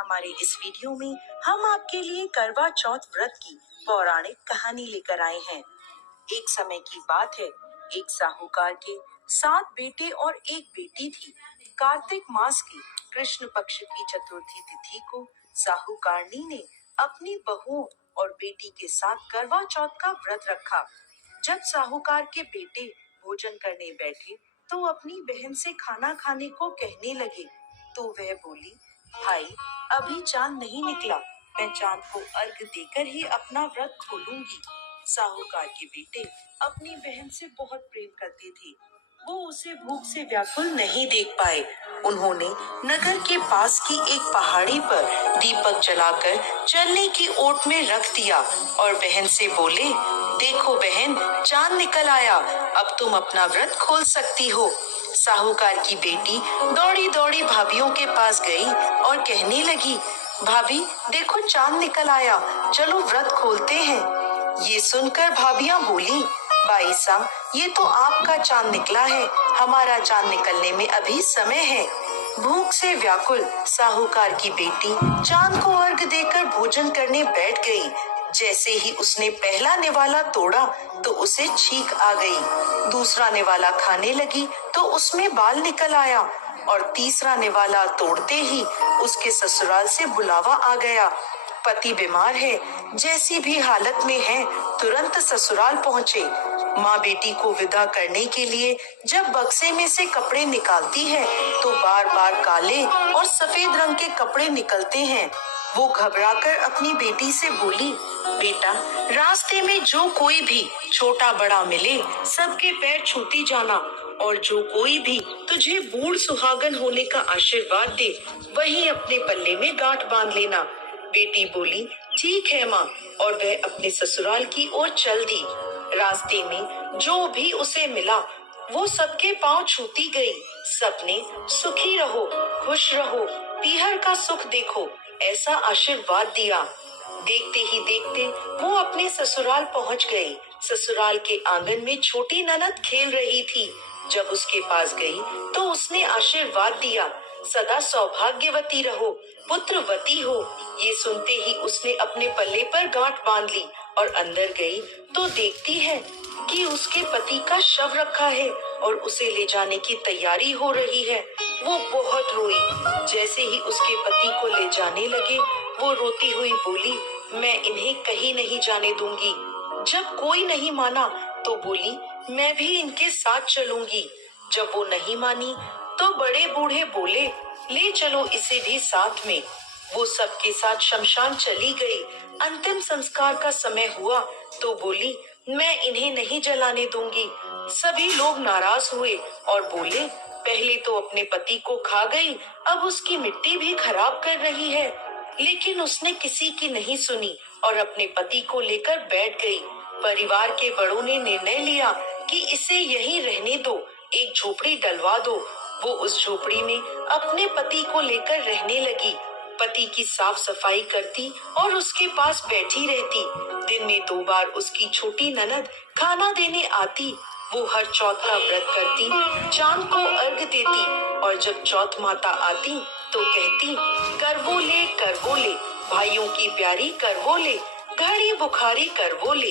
हमारे इस वीडियो में हम आपके लिए करवा चौथ व्रत की पौराणिक कहानी लेकर आए हैं। एक समय की बात है, एक साहूकार के 7 बेटे और एक बेटी थी। कार्तिक मास की कृष्ण पक्ष की चतुर्थी तिथि को साहूकारनी ने अपनी बहुओं और बेटी के साथ करवा चौथ का व्रत रखा। जब साहूकार के बेटे भोजन करने बैठे तो अपनी बहन से खाना खाने को कहने लगे, तो वह बोली, भाई, अभी चांद नहीं निकला, मैं चांद को अर्घ देकर ही अपना व्रत खोलूंगी। साहूकार के बेटे अपनी बहन से बहुत प्रेम करते थे। वो उसे भूख से व्याकुल नहीं देख पाए। उन्होंने नगर के पास की एक पहाड़ी पर दीपक जलाकर चलने की ओट में रख दिया और बहन से बोले, देखो बहन, चांद निकल आया, अब तुम अपना व्रत खोल सकती हो। साहूकार की बेटी दौड़ी दौड़ी भाभीियों के पास गई और कहने लगी, भाभी देखो चांद निकल आया, चलो व्रत खोलते हैं। ये सुनकर भाभियां बोली, बाईसा, ये तो आपका चांद निकला है, हमारा चांद निकलने में अभी समय है। भूख से व्याकुल साहूकार की बेटी चांद को अर्घ देकर भोजन करने बैठ गई। जैसे ही उसने पहला निवाला तोड़ा तो उसे छींक आ गई। दूसरा निवाला खाने लगी तो उसमें बाल निकल आया और तीसरा निवाला तोड़ते ही उसके ससुराल से बुलावा आ गया। पति बीमार है, जैसी भी हालत में है, तुरंत ससुराल पहुँचे। माँ बेटी को विदा करने के लिए जब बक्से में से कपड़े निकालती है तो बार बार काले और सफेद रंग के कपड़े निकलते हैं। वो घबराकर अपनी बेटी से बोली, बेटा, रास्ते में जो कोई भी छोटा बड़ा मिले सबके पैर छूती जाना, और जो कोई भी तुझे बूढ़ सुहागन होने का आशीर्वाद दे वही अपने पल्ले में गांठ बांध लेना। बेटी बोली, ठीक है माँ, और वह अपने ससुराल की ओर चल दी। रास्ते में जो भी उसे मिला वो सबके पांव छूती गई। सबने सुखी रहो, खुश रहो, पीहर का सुख देखो, ऐसा आशीर्वाद दिया। देखते ही देखते वो अपने ससुराल पहुंच गई। ससुराल के आंगन में छोटी ननद खेल रही थी। जब उसके पास गई तो उसने आशीर्वाद दिया, सदा सौभाग्यवती रहो, पुत्रवती हो। ये सुनते ही उसने अपने पल्ले पर गांठ बांध ली और अंदर गई तो देखती है कि उसके पति का शव रखा है और उसे ले जाने की तैयारी हो रही है। वो बहुत रोई। जैसे ही उसके पति को ले जाने लगे वो रोती हुई बोली, मैं इन्हें कहीं नहीं जाने दूंगी। जब कोई नहीं माना तो बोली, मैं भी इनके साथ चलूंगी। जब वो नहीं मानी तो बड़े बूढ़े बोले, ले चलो इसे भी साथ में। वो सबके साथ शमशान चली गई। अंतिम संस्कार का समय हुआ तो बोली, मैं इन्हें नहीं जलाने दूंगी। सभी लोग नाराज हुए और बोले, पहले तो अपने पति को खा गई, अब उसकी मिट्टी भी खराब कर रही है। लेकिन उसने किसी की नहीं सुनी और अपने पति को लेकर बैठ गई। परिवार के बड़ों ने निर्णय लिया कि इसे यहीं रहने दो, एक झोपड़ी डलवा दो। वो उस झोपड़ी में अपने पति को लेकर रहने लगी। पति की साफ सफाई करती और उसके पास बैठी रहती। दिन में 2 बार उसकी छोटी ननद खाना देने आती। वो हर चौथ का व्रत करती, चांद को अर्घ देती और जब चौथ माता आती तो कहती, करवो ले, भाइयों की प्यारी करवो ले, घड़ी बुखारी करवो ले।